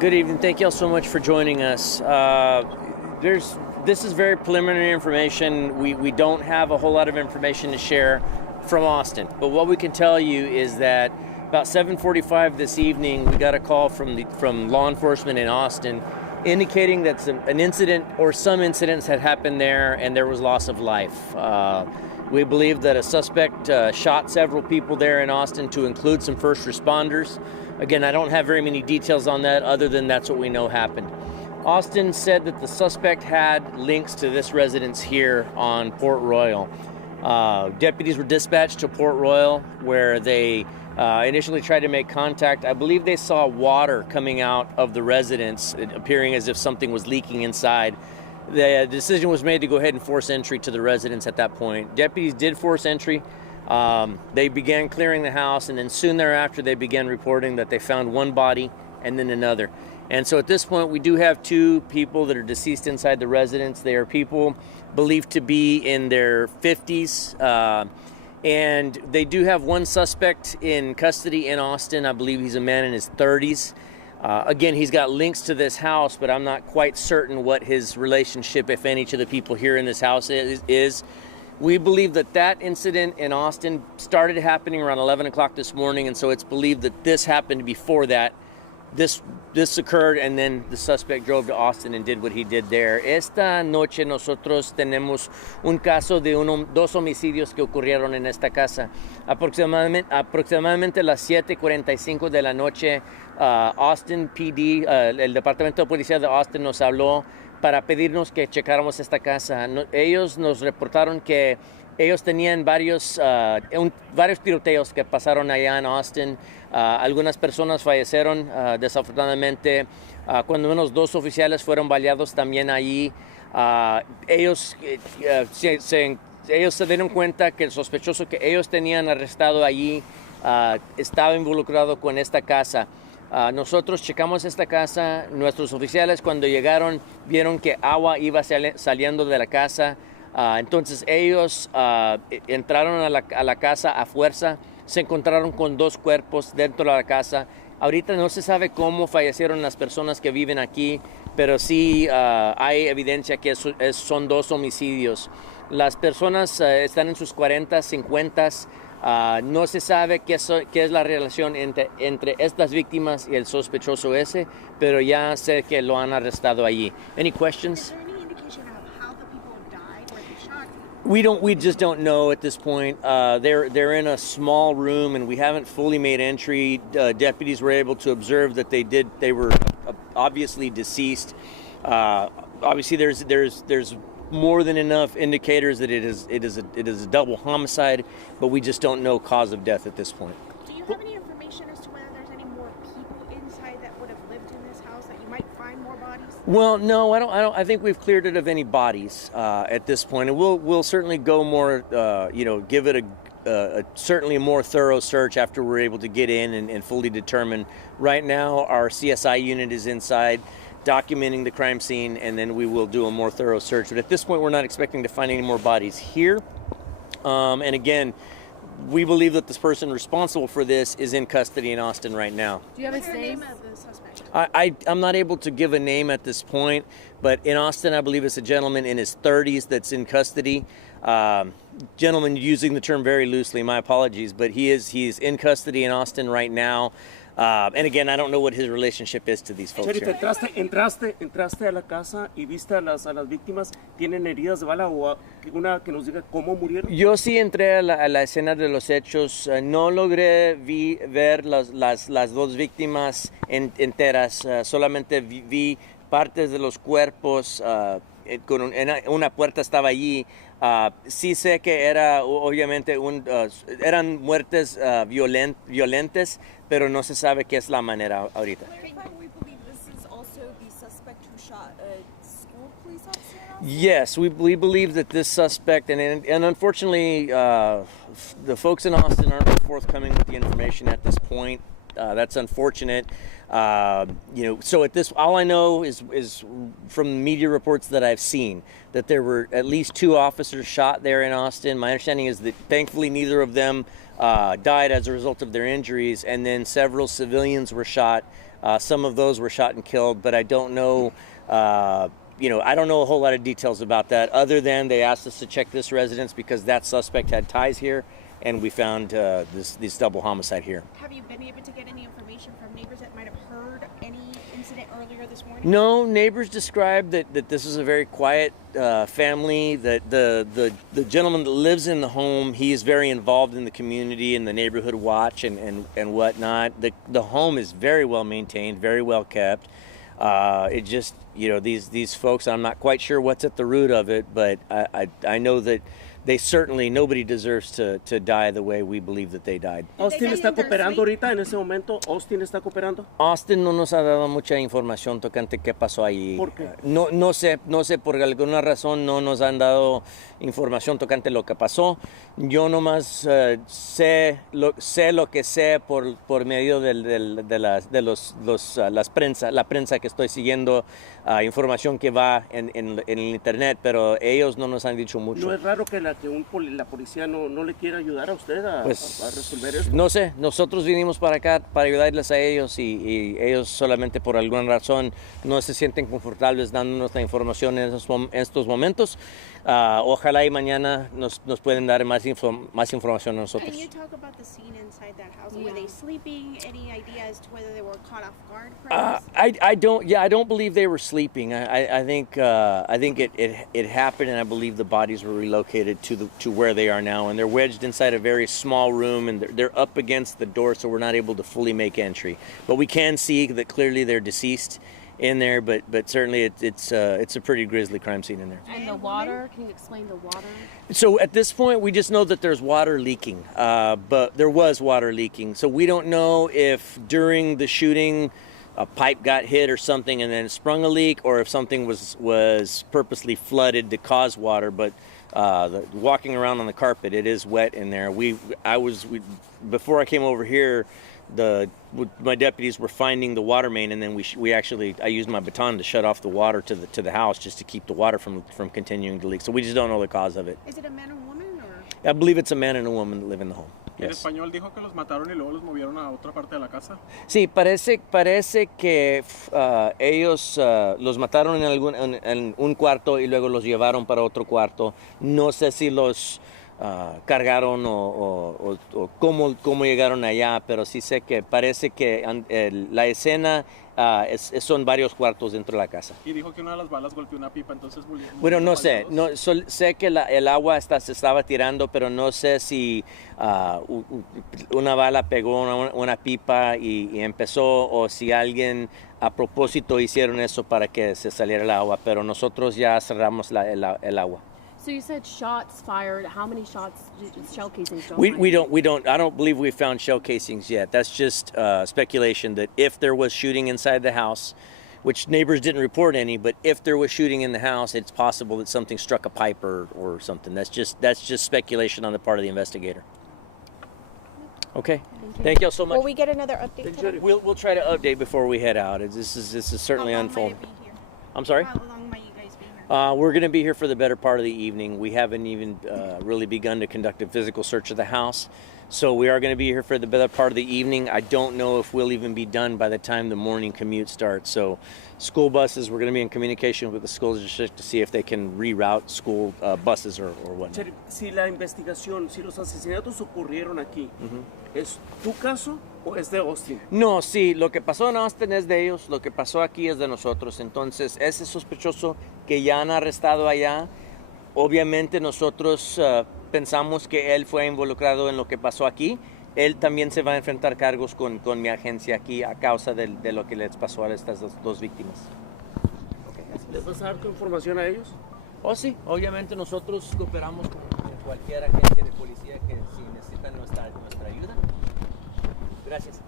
Good evening. Thank you all so much for joining us. This is very preliminary information. We don't have a whole lot of information to share from Austin, but what we can tell you is that about 7:45 this evening, we got a call from law enforcement in Austin indicating that an incident or some incidents had happened there and there was loss of life. We believe that a suspect shot several people there in Austin, to include some first responders. Again, I don't have very many details on that other than that's what we know happened. Austin said that the suspect had links to this residence here on Port Royal. Deputies were dispatched to Port Royal where they initially tried to make contact. I believe they saw water coming out of the residence, appearing as if something was leaking inside. The decision was made to go ahead and force entry to the residence at that point. Deputies did force entry. They began clearing the house, and then soon thereafter they began reporting that they found one body and then another. And so at this point we do have two people that are deceased inside the residence. They are people believed to be in their 50s, and they do have one suspect in custody in Austin. I believe he's a man in his 30s. Again, he's got links to this house, but I'm not quite certain what his relationship, if any, to the people here in this house is. We believe that incident in Austin started happening around 11 o'clock this morning, and so it's believed that this happened before that. This occurred, and then the suspect drove to Austin and did what he did there. Esta noche nosotros tenemos un caso de dos homicidios que ocurrieron en esta casa. Aproximadamente las 7:45 de la noche, Austin PD, el Departamento de Policía de Austin nos habló para pedirnos que checáramos esta casa. Ellos nos reportaron que ellos tenían varios tiroteos que pasaron allá en Austin. Algunas personas fallecieron, desafortunadamente. Cuando menos dos oficiales fueron baleados también allí. Ellos se dieron cuenta que el sospechoso que ellos tenían arrestado allí estaba involucrado con esta casa. Nosotros checamos esta casa. Nuestros oficiales, cuando llegaron, vieron que agua iba saliendo de la casa. Entonces ellos entraron a la casa a fuerza. Se encontraron con dos cuerpos dentro de la casa. Ahorita no se sabe cómo fallecieron las personas que viven aquí, pero sí hay evidencia que son dos homicidios. Las personas están en sus 40, 50. No se sabe qué es la relación entre estas víctimas y el sospechoso ese, pero ya sé que lo han arrestado allí. Any questions? We just don't know at this point. They're in a small room, and we haven't fully made entry. Deputies were able to observe that they were obviously deceased. Obviously, there's more than enough indicators that it is a double homicide, but we just don't know cause of death at this point. Do you have any information as to whether there's any more people inside that would have lived in this house, that you might find more bodies? Well, no, I don't. I think we've cleared it of any bodies at this point, and we'll certainly go more. Give it certainly a more thorough search after we're able to get in and fully determine. Right now, our CSI unit is inside, documenting the crime scene, and then we will do a more thorough search. But at this point, we're not expecting to find any more bodies here. And again, we believe that this person responsible for this is in custody in Austin right now. Do you have a name of the suspect? I'm not able to give a name at this point, but in Austin, I believe it's a gentleman in his 30s that's in custody. Gentleman, using the term very loosely, my apologies, but he's in custody in Austin right now. And again, I don't know what his relationship is to these folks Sheriff, here. entraste a la casa y viste a las víctimas. ¿Tienen heridas de bala o una que nos diga cómo murieron? Yo sí entré a la escena de los hechos. No logré ver las dos víctimas enteras. Solamente vi partes de los cuerpos. Una puerta estaba allí. Sí sé que era obviamente eran muertes violentas, pero no se sabe qué es la manera ahorita. We believe this is also the suspect who shot a school police officer in Austin? Yes, we believe that this suspect, and unfortunately, the folks in Austin aren't forthcoming with the information at this point. That's unfortunate. So at this, all I know is from media reports that I've seen that there were at least two officers shot there in Austin. My understanding is that thankfully neither of them died as a result of their injuries, and then several civilians were shot Some of those were shot and killed, but I don't know. I don't know a whole lot of details about that, other than they asked us to check this residence because that suspect had ties here, and we found this double homicide here. Have you been able to get any information from neighbors that might have heard any incident earlier this morning? No, neighbors described that this is a very quiet family, that the gentleman that lives in the home, he is very involved in the community and the neighborhood watch and whatnot. The home is very well maintained, very well kept. It just, these folks, I'm not quite sure what's at the root of it, but I know that nobody deserves to die the way we believe that they died. ¿Austin está cooperando ahorita en ese momento? ¿Austin está cooperando? Austin no nos ha dado mucha información tocante qué pasó ahí. ¿Por qué? No sé, por alguna razón no nos han dado información tocante lo que pasó. Yo nomás sé lo que sé por medio de la prensa que estoy siguiendo, información que va en el internet, pero ellos no nos han dicho mucho. ¿No es raro que la policía no le quiera ayudar a usted a resolver eso? No sé, nosotros vinimos para acá para ayudarles a ellos y ellos solamente por alguna razón no se sienten confortables dándonos la información en estos momentos. Ojalá y mañana nos pueden dar más información a nosotros. Can you talk about the scene inside that house? Were they sleeping? Any idea as to whether they were caught off guard? I don't believe they were sleeping. I think it happened, and I believe the bodies were relocated to where they are now, and they're wedged inside a very small room, and they're up against the door, so we're not able to fully make entry. But we can see that clearly they're deceased in there, but certainly it's a pretty grisly crime scene in there. And the water, can you explain the water? So at this point, we just know that there's water leaking, but there was water leaking. So we don't know if during the shooting a pipe got hit or something and then sprung a leak, or if something was purposely flooded to cause water. But walking around on the carpet, it is wet in there. Before I came over here, my deputies were finding the water main, and then I used my baton to shut off the water to the house just to keep the water from continuing to leak. So we just don't know the cause of it. Is it a man or woman? Or? I believe it's a man and a woman that live in the home. En Yes. español dijo que los mataron y luego los movieron a otra parte de la casa. Sí, parece que ellos los mataron en un cuarto y luego los llevaron para otro cuarto. No sé si los cargaron o cómo llegaron allá, pero sí sé que parece que la escena son varios cuartos dentro de la casa. Y dijo que una de las balas golpeó una pipa, entonces Bueno, no sé, sé que el agua se estaba tirando, pero no sé si una bala pegó una pipa y empezó, o si alguien a propósito hicieron eso para que se saliera el agua, pero nosotros ya cerramos el agua. So you said shots fired. How many shots, shell casings? We don't. I don't believe we found shell casings yet. That's just speculation that if there was shooting inside the house, which neighbors didn't report any, but if there was shooting in the house, it's possible that something struck a pipe or something. That's just speculation on the part of the investigator. Okay. Thank you all so much. Will we get another update today? We'll try to update before we head out. This is certainly How long unfolding. might it be here? I'm sorry. How long might you guys be here? We're going to be here for the better part of the evening. We haven't even really begun to conduct a physical search of the house. So we are going to be here for the better part of the evening. I don't know if we'll even be done by the time the morning commute starts. So school buses, we're going to be in communication with the school district to see if they can reroute school buses or whatnot. Si la investigación, si los asesinatos ocurrieron aquí, ¿es tu caso o es de Austin? No, sí, lo que pasó en Austin es de ellos, lo que pasó aquí es de nosotros. Entonces, ese sospechoso que ya han arrestado allá, obviamente nosotros pensamos que él fue involucrado en lo que pasó aquí. Él también se va a enfrentar cargos con mi agencia aquí a causa de lo que les pasó a estas dos víctimas. ¿Les vas a dar tu información a ellos? Oh, sí, obviamente nosotros cooperamos con cualquier agencia de policía que si necesitan nuestra ayuda. Gracias.